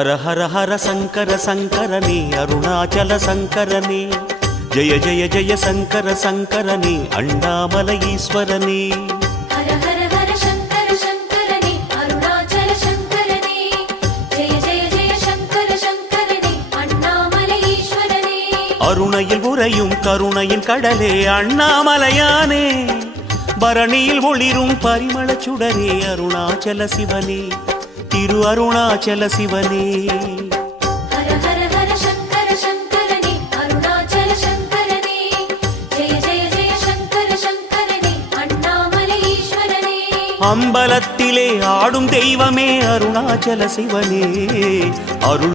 हर हर हर शंकर शंकरने अरुणाचल शंकरने जय जय जय शंकर शंकरने अण्णामलै ईश्वरने हर हर हर शंकर शंकरने अरुणाचल शंकरने जय जय जय शंकर शंकरने अण्णामलै ईश्वरने अरुणैயில் உறையும் கருணையின் கடலே அண்ணாமலையானே பரணியில் ஒளிரும் பரிமளச் சுடரே அருணாச்சல சிவனே திரு அருணாச்சல சிவனே हर हर हर शंकर शंकरने अरुणाचल शंकरने जय जय जय शंकर शंकरने अण्णामलै ईश्वरने அம்பலத்திலே ஆடும் தெய்வமே அருணாச்சல சிவனே அருள்